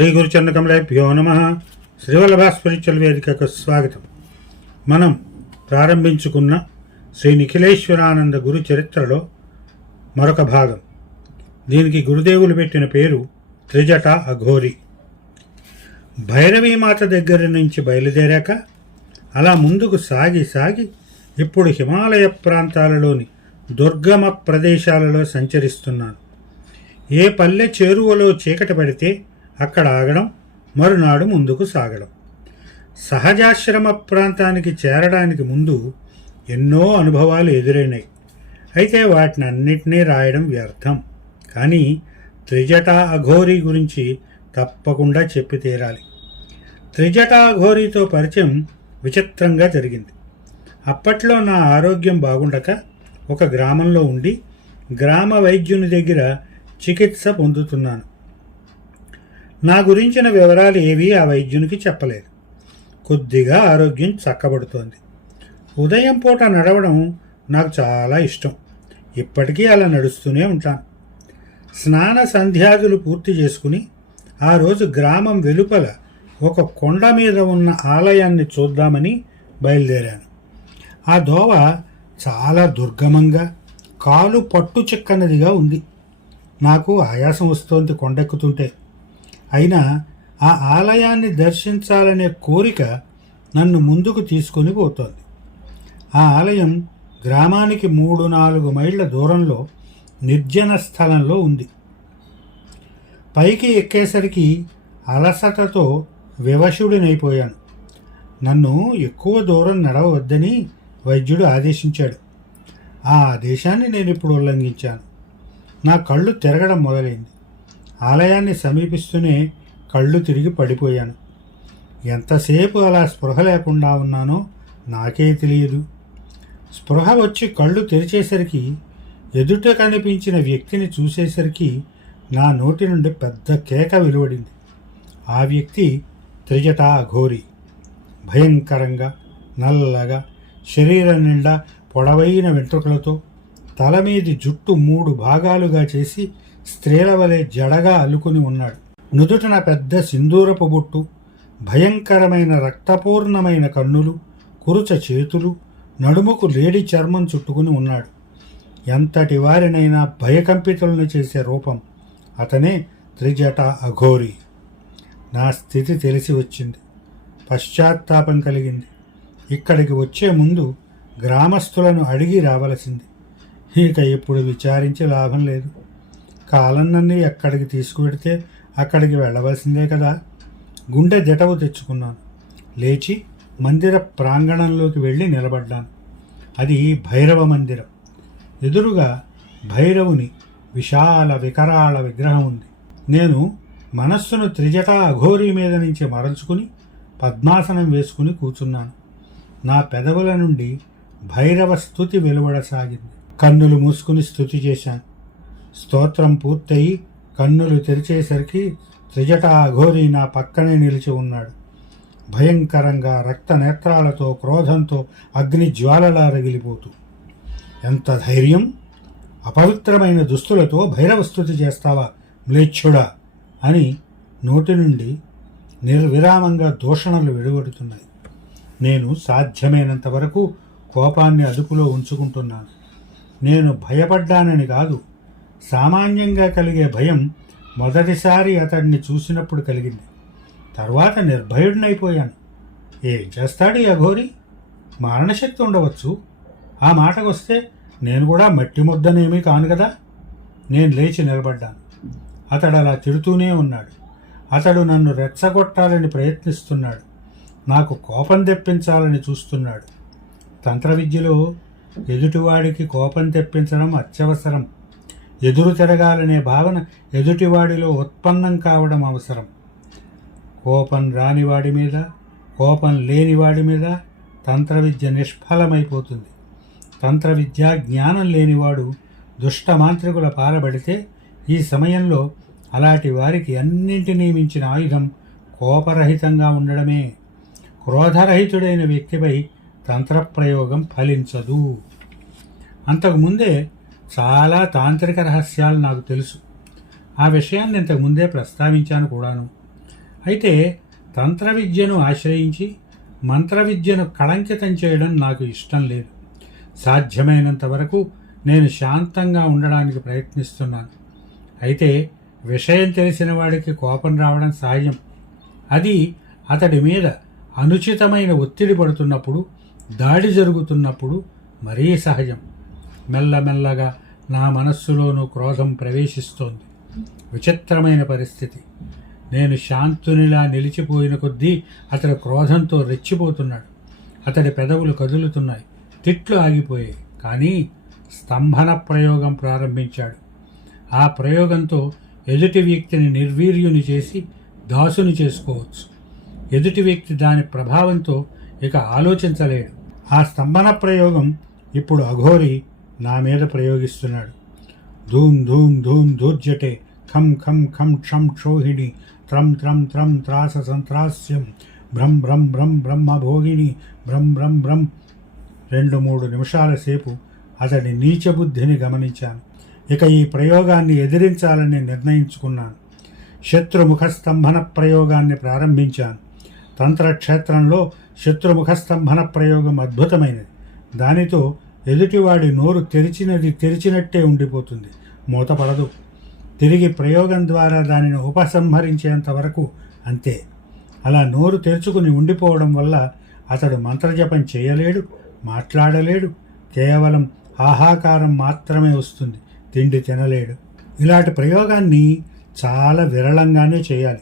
శ్రీ గురుచంద్రకమలేభ్యో నమ. శ్రీవల్లభ స్పిరిచువల్ వేదికకు స్వాగతం. మనం ప్రారంభించుకున్న శ్రీ నిఖిలేశ్వరానంద గురు చరిత్రలో మరొక భాగం. దీనికి గురుదేవులు పెట్టిన పేరు త్రిజట అఘోరి. భైరవీమాత దగ్గర నుంచి బయలుదేరాక అలా ముందుకు సాగి సాగి ఇప్పుడు హిమాలయ ప్రాంతాలలోని దుర్గమ ప్రదేశాలలో సంచరిస్తున్నాను ఏ పల్లె చేరువలో చీకటి పడితే అక్కడ ఆగడం మరునాడు ముందుకు సాగడం. సహజాశ్రమ ప్రాంతానికి చేరడానికి ముందు ఎన్నో అనుభవాలు ఎదురైనాయి. అయితే వాటిని అన్నిటినీ రాయడం వ్యర్థం. కానీ త్రిజటా అఘోరి గురించి తప్పకుండా చెప్పి తీరాలి. త్రిజట అఘోరితో పరిచయం విచిత్రంగా జరిగింది. అప్పట్లో నా ఆరోగ్యం బాగుండక ఒక గ్రామంలో ఉండి గ్రామ వైద్యుని దగ్గర చికిత్స పొందుతున్నాను. నా గురించిన వివరాలు ఏవీ ఆ వైద్యునికి చెప్పలేదు. కొద్దిగా ఆరోగ్యం చక్కబడుతోంది. ఉదయం పూట నడవడం నాకు చాలా ఇష్టం. ఇప్పటికీ అలా నడుస్తూనే ఉంటాను. స్నాన సంధ్యాదులు పూర్తి చేసుకుని ఆ రోజు గ్రామం వెలుపల ఒక కొండ మీద ఉన్న ఆలయాన్ని చూద్దామని బయలుదేరాను. ఆ దోవ చాలా దుర్గమంగా కాలు పట్టు చిక్కనదిగా ఉంది. నాకు ఆయాసం వస్తోంది కొండెక్కుతుంటే. అయినా ఆ ఆలయాన్ని దర్శించాలనే కోరిక నన్ను ముందుకు తీసుకొని పోతోంది. ఆ ఆలయం గ్రామానికి మూడు నాలుగు మైళ్ళ దూరంలో నిర్జన స్థలంలో ఉంది. పైకి ఎక్కేసరికి అలసటతో వివశుడినైపోయాను నన్ను ఎక్కువ దూరం నడవవద్దని వైద్యుడు ఆదేశించాడు. ఆ ఆదేశాన్ని నేను ఇప్పుడు ఉల్లంఘించాను. నా కళ్ళు తిరగడం మొదలైంది. ఆలయాన్ని సమీపిస్తూనే కళ్ళు తిరిగి పడిపోయాను. ఎంతసేపు అలా స్పృహ లేకుండా ఉన్నానో నాకే తెలియదు. స్పృహ వచ్చి కళ్ళు తెరిచేసరికి ఎదుట కనిపించిన వ్యక్తిని చూసేసరికి నా నోటి నుండి పెద్ద కేక వెలువడింది. ఆ వ్యక్తి త్రిజటా ఘోరి. భయంకరంగా నల్లగా శరీరం నిండా పొడవైన వెంట్రుకలతో తల మీది జుట్టు మూడు భాగాలుగా చేసి స్త్రీల వలె జడగా అల్లుకుని ఉన్నాడు. నుదుటన పెద్ద సింధూరపు బొట్టు భయంకరమైన రక్తపూర్ణమైన కన్నులు కురుచ చేతులు నడుముకు లేడి చర్మం చుట్టుకుని ఉన్నాడు. ఎంతటి వారినైనా భయకంపితులను చేసే రూపం అతనే త్రిజట అఘోరి. నా స్థితి తెలిసి వచ్చింది. పశ్చాత్తాపం కలిగింది. ఇక్కడికి వచ్చే ముందు గ్రామస్తులను అడిగి రావలసింది. ఇక ఇప్పుడు విచారించి లాభం లేదు. కాలం నన్ను ఎక్కడికి తీసుకువెడితే అక్కడికి వెళ్ళవలసిందే కదా. గుండె జటవు తెచ్చుకున్నాను. లేచి మందిర ప్రాంగణంలోకి వెళ్ళి నిలబడ్డాను. అది భైరవ మందిరం. ఎదురుగా భైరవుని విశాల వికరాళ విగ్రహం ఉంది. నేను మనస్సును త్రిజట అఘోరి మీద నుంచి మరల్చుకుని పద్మాసనం వేసుకుని కూర్చున్నాను. నా పెదవుల నుండి భైరవ స్థుతి వెలువడసాగింది. కన్నులు మూసుకుని స్థుతి చేశాను. స్తోత్రం పూర్తయి కన్నులు తెరిచేసరికి త్రిజట అఘోరి నా పక్కనే నిలిచి ఉన్నాడు. భయంకరంగా రక్త నేత్రాలతో క్రోధంతో అగ్ని జ్వాలలా రగిలిపోతూ ఎంత ధైర్యం? అపవిత్రమైన దుస్తులతో భైరవస్థుతి చేస్తావా? మ్లేచ్ఛుడా! అని నోటి నుండి నిర్విరామంగా దూషణలు వెలువడుతున్నాయి నేను సాధ్యమైనంత వరకు కోపాన్ని అదుపులో ఉంచుకుంటున్నాను. నేను భయపడ్డానని కాదు సామాన్యంగా కలిగే భయం మొదటిసారి అతడిని చూసినప్పుడు కలిగింది. తర్వాత నిర్భయుడినైపోయాను. ఏం చేస్తాడు ఈ అఘోరి మరణశక్తి ఉండవచ్చు. ఆ మాటకొస్తే నేను కూడా మట్టి ముద్దనేమీ కాను కదా? నేను లేచి నిలబడ్డాను. అతడు అలా తిడుతూనే ఉన్నాడు. అతడు నన్ను రెచ్చగొట్టాలని ప్రయత్నిస్తున్నాడు. నాకు కోపం తెప్పించాలని చూస్తున్నాడు. తంత్ర విద్యలో ఎదుటివాడికి కోపం తెప్పించడం అత్యవసరం. ఎదురు తిరగాలనే భావన ఎదుటివాడిలో ఉత్పన్నం కావడం అవసరం. కోపం రానివాడి మీద కోపం లేనివాడి మీద తంత్ర విద్య నిష్ఫలమైపోతుంది. తంత్ర విద్య జ్ఞానం లేనివాడు దుష్ట మాంత్రికుల పాలబడితే ఈ సమయంలో అలాంటి వారికి అన్నింటినీ మించిన ఆయుధం కోపరహితంగా ఉండడమే. క్రోధరహితుడైన వ్యక్తిపై తంత్రప్రయోగం ఫలించదు. అంతకుముందే చాలా తాంత్రిక రహస్యాలు నాకు తెలుసు. ఆ విషయాన్ని ఇంతకుముందే ప్రస్తావించాను కూడాను. అయితే తంత్ర విద్యను ఆశ్రయించి మంత్ర విద్యను కళంకితం చేయడం నాకు ఇష్టం లేదు. సాధ్యమైనంత వరకు నేను శాంతంగా ఉండడానికి ప్రయత్నిస్తున్నాను. అయితే విషయం తెలిసిన వాడికి కోపం రావడం సహజం అది అతడి మీద అనుచితమైన ఒత్తిడి పడుతున్నప్పుడు దాడి జరుగుతున్నప్పుడు మరీ సహజం. మెల్లమెల్లగా నా మనస్సులోనూ క్రోధం ప్రవేశిస్తోంది. విచిత్రమైన పరిస్థితి. నేను శాంతునిలా నిలిచిపోయిన కొద్దీ అతడు క్రోధంతో రెచ్చిపోతున్నాడు. అతడి పెదవులు కదులుతున్నాయి. తిట్లు ఆగిపోయాయి. కానీ స్తంభన ప్రయోగం ప్రారంభించాడు. ఆ ప్రయోగంతో ఎదుటి వ్యక్తిని నిర్వీర్యుని చేసి దాసుని చేసుకోవచ్చు. ఎదుటి వ్యక్తి దాని ప్రభావంతో ఇక ఆలోచించలేడు. ఆ స్తంభన ప్రయోగం ఇప్పుడు అఘోరి నా మీద ప్రయోగిస్తున్నాడు. ధూమ్ ధూమ్ ధూమ్ ధూర్జటే. ఖం ఖం ఖం క్షం క్షోహిణి. త్రం త్రం త్రం త్రాస సంత్రాస్యం. భ్రం భ్రం భ్రం బ్రహ్మ భోగిని. భ్రం భ్రం భ్రం. రెండు మూడు నిమిషాల సేపు అతడి నీచబుద్ధిని గమనించాను. ఇక ఈ ప్రయోగాన్ని ఎదిరించాలని నిర్ణయించుకున్నాను. శత్రుముఖస్తంభన ప్రయోగాన్ని ప్రారంభించాను. తంత్రక్షేత్రంలో శత్రుముఖస్తంభన ప్రయోగం అద్భుతమైనది. దానితో ఎదుటివాడి నోరు తెరిచినది తెరిచినట్టే ఉండిపోతుంది. మూతపడదు. తిరిగి ప్రయోగం ద్వారా దానిని ఉపసంహరించేంత వరకు అంతే. అలా నోరు తెరుచుకుని ఉండిపోవడం వల్ల అతడు మంత్రజపం చేయలేడు మాట్లాడలేడు. కేవలం ఆహాకారం మాత్రమే వస్తుంది. తిండి తినలేడు. ఇలాంటి ప్రయోగాన్ని చాలా విరళంగానే చేయాలి.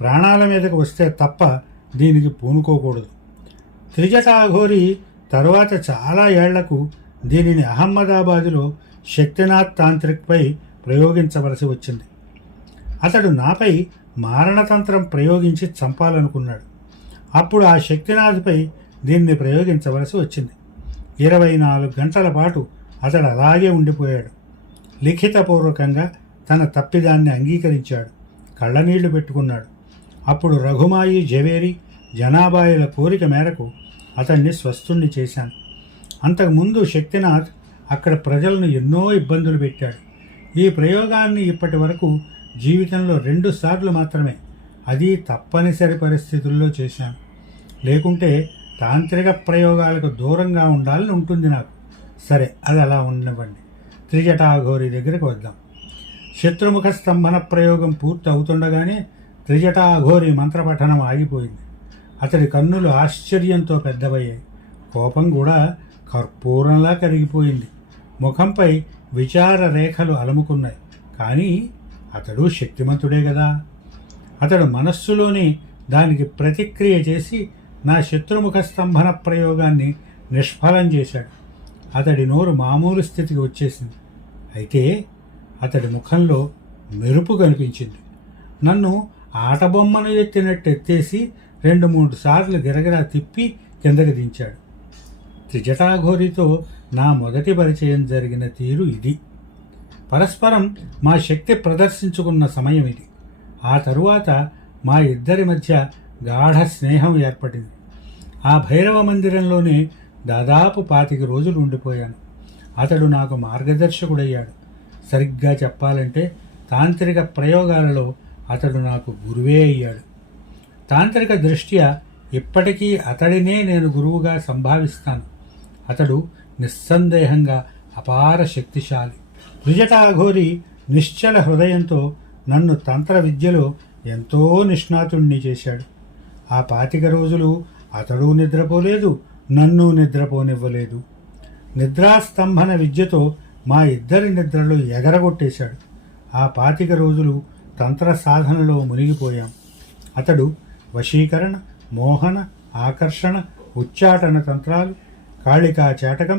ప్రాణాల మీదకు వస్తే తప్ప దీనికి పూనుకోకూడదు. త్రిజటాఘోరి తరువాత చాలా ఏళ్ళకు దీనిని అహ్మదాబాదులో శక్తినాథ్ తాంత్రిక్పై ప్రయోగించవలసి వచ్చింది. అతడు నాపై మారణతంత్రం ప్రయోగించి చంపాలనుకున్నాడు. అప్పుడు ఆ శక్తినాథ్పై దీన్ని ప్రయోగించవలసి వచ్చింది. ఇరవై నాలుగు గంటల పాటు అతడు అలాగే ఉండిపోయాడు. లిఖితపూర్వకంగా తన తప్పిదాన్ని అంగీకరించాడు. కళ్ళనీళ్ళు పెట్టుకున్నాడు. అప్పుడు రఘుమాయి జవేరి జనాబాయిల కోరిక మేరకు అతన్ని స్వస్థుణ్ణి చేశాను. అంతకుముందు శక్తినాథ్ అక్కడ ప్రజలను ఎన్నో ఇబ్బందులు పెట్టాడు. ఈ ప్రయోగాన్ని ఇప్పటి వరకు జీవితంలో రెండు సార్లు మాత్రమే అది తప్పనిసరి పరిస్థితుల్లో చేశాను. లేకుంటే తాంత్రిక ప్రయోగాలకు దూరంగా ఉండాలని ఉంటుంది నాకు. సరే అది అలా ఉండనివ్వండి. త్రిజటాఘోరి దగ్గరికి వద్దాం. శత్రుముఖ స్తంభన ప్రయోగం పూర్తి అవుతుండగానే త్రిజటాఘోరి మంత్రపఠనం ఆగిపోయింది. అతడి కన్నులు ఆశ్చర్యంతో పెద్దవయ్యాయి. కోపం కూడా కర్పూరంలా కరిగిపోయింది. ముఖంపై విచార రేఖలు అలముకున్నాయి. కానీ అతడు శక్తిమంతుడే కదా అతడు మనస్సులోనే దానికి ప్రతిక్రియ చేసి నా శత్రుముఖ స్తంభన ప్రయోగాన్ని నిష్ఫలం చేశాడు. అతడి నోరు మామూలు స్థితికి వచ్చేసింది. అయితే అతడి ముఖంలో మెరుపు కనిపించింది. నన్ను ఆటబొమ్మను ఎత్తినట్టు ఎత్తేసి రెండు మూడు సార్లు గిరగిరా తిప్పి కిందకి దించాడు. త్రిజటాఘోరితో నా మొదటి పరిచయం జరిగిన తీరు ఇది. పరస్పరం మా శక్తి ప్రదర్శించుకున్న సమయం ఇది. ఆ తరువాత మా ఇద్దరి మధ్య గాఢ స్నేహం ఏర్పడింది. ఆ భైరవ మందిరంలోనే దాదాపు పాతిక రోజులు ఉండిపోయాను. అతడు నాకు మార్గదర్శకుడయ్యాడు. సరిగ్గా చెప్పాలంటే తాంత్రిక ప్రయోగాలలో అతడు నాకు గురువే అయ్యాడు. తాంత్రిక దృష్ట్యా ఇప్పటికీ అతడినే నేను గురువుగా సంభావిస్తాను. అతడు నిస్సందేహంగా అపార శక్తిశాలి. విజటాఘోరి నిశ్చల హృదయంతో నన్ను తంత్ర విద్యలో ఎంతో నిష్ణాతుణ్ణి చేశాడు. ఆ పాతిక రోజులు అతడు నిద్రపోలేదు నన్ను నిద్రపోనివ్వలేదు. నిద్రాస్తంభన విద్యతో మా ఇద్దరి నిద్రలు ఎగరగొట్టేశాడు. ఆ పాతిక రోజులు తంత్ర సాధనలో మునిగిపోయాం. అతడు వశీకరణ మోహన ఆకర్షణ ఉచ్చాటన తంత్రాలు కాళికా చాటకం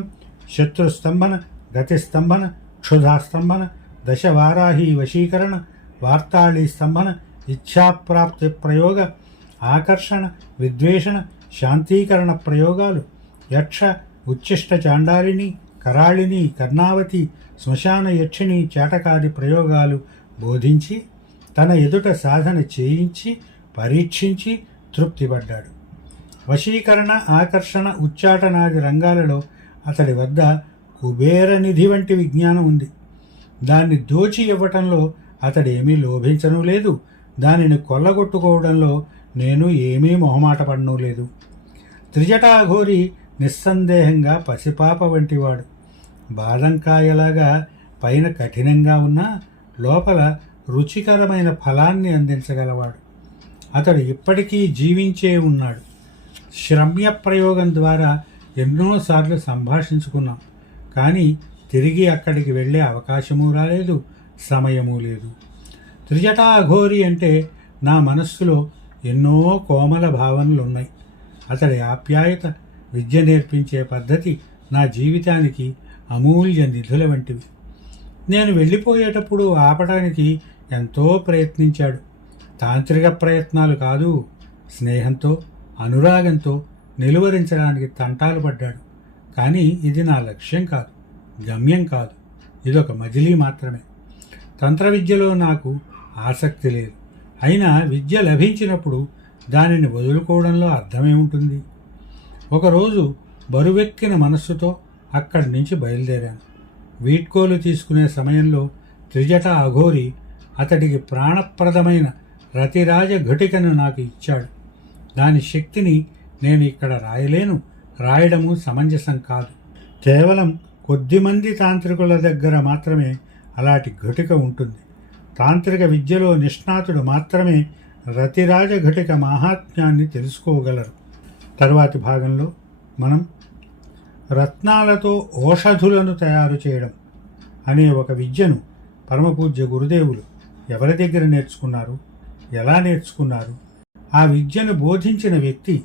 శత్రుస్తంభన గతిస్తంభన క్షుధాస్తంభన దశవారాహి వశీకరణ వార్తాళి స్తంభన ఇచ్ఛాప్రాప్తి ప్రయోగ ఆకర్షణ విద్వేషణ శాంతీకరణ ప్రయోగాలు యక్ష ఉచ్ఛిష్ట చాండాలిని కరాళిని కర్ణావతి శ్మశాన యక్షిణి చాటకాది ప్రయోగాలు బోధించి తన ఎదుట సాధన చేయించి పరీక్షించి తృప్తిపడ్డాడు. వశీకరణ ఆకర్షణ ఉచ్చాటనాది రంగాలలో అతడి వద్ద కుబేర నిధి వంటి విజ్ఞానం ఉంది. దాన్ని దోచి ఇవ్వటంలో అతడేమీ లోభించను లేదు. దానిని కొల్లగొట్టుకోవడంలో నేను ఏమీ మొహమాట పడను లేదు. త్రిజటాఘోరి నిస్సందేహంగా పసిపాప వంటివాడు. బాదంకాయలాగా పైన కఠినంగా ఉన్నా లోపల రుచికరమైన ఫలాన్ని అందించగలవాడు. అతడు ఇప్పటికీ జీవించే ఉన్నాడు. శ్రమ్య ప్రయోగం ద్వారా ఎన్నోసార్లు సంభాషించుకున్నాం. కానీ తిరిగి అక్కడికి వెళ్ళే అవకాశమూ రాలేదు సమయమూ లేదు. త్రిజటాఘోరి అంటే నా మనస్సులో ఎన్నో కోమల భావనలు ఉన్నాయి అతడి ఆప్యాయత విద్య నేర్పించే పద్ధతి నా జీవితానికి అమూల్య నిధుల వంటివి. నేను వెళ్ళిపోయేటప్పుడు ఆపడానికి ఎంతో ప్రయత్నించాడు. తాంత్రిక ప్రయత్నాలు కాదు. స్నేహంతో అనురాగంతో నిలువరించడానికి తంటాలు పడ్డాడు. కానీ ఇది నా లక్ష్యం కాదు గమ్యం కాదు. ఇదొక మజిలీ మాత్రమే. తంత్ర విద్యలో నాకు ఆసక్తి లేదు. అయినా విద్య లభించినప్పుడు దానిని వదులుకోవడంలో అర్థమేముంటుంది ఒకరోజు బరువెక్కిన మనస్సుతో అక్కడి నుంచి బయలుదేరాను. వీడ్కోలు తీసుకునే సమయంలో త్రిజట అఘోరి అతడికి ప్రాణప్రదమైన రతిరాజ ఘటికను నాకు ఇచ్చాడు. దాని శక్తిని నేను ఇక్కడ రాయలేను. రాయడము సమంజసం కాదు. కేవలం కొద్దిమంది తాంత్రికుల దగ్గర మాత్రమే అలాంటి ఘటిక ఉంటుంది. తాంత్రిక విద్యలో నిష్ణాతుడు మాత్రమే రతిరాజ ఘటిక మాహాత్మ్యాన్ని తెలుసుకోగలరు. తర్వాతి భాగంలో మనం రత్నాలతో ఓషధులను తయారు చేయడం అనే ఒక విద్యను పరమపూజ్య గురుదేవులు ఎవరి దగ్గర నేర్చుకున్నారు? ఎలా నేర్చుకున్నారు? ఆ విద్యను బోధించిన వ్యక్తి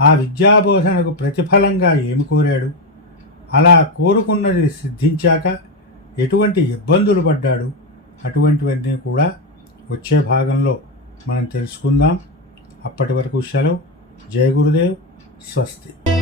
ఆ విద్యాబోధనకు ప్రతిఫలంగా ఏమి కోరాడు? అలా కోరుకున్నది సిద్ధించాక ఎటువంటి ఇబ్బందులు పడ్డాడు? అటువంటివన్నీ కూడా వచ్చే భాగంలో మనం తెలుసుకుందాం. అప్పటి వరకు సెలవు. జయ గురుదేవ్. స్వస్తి.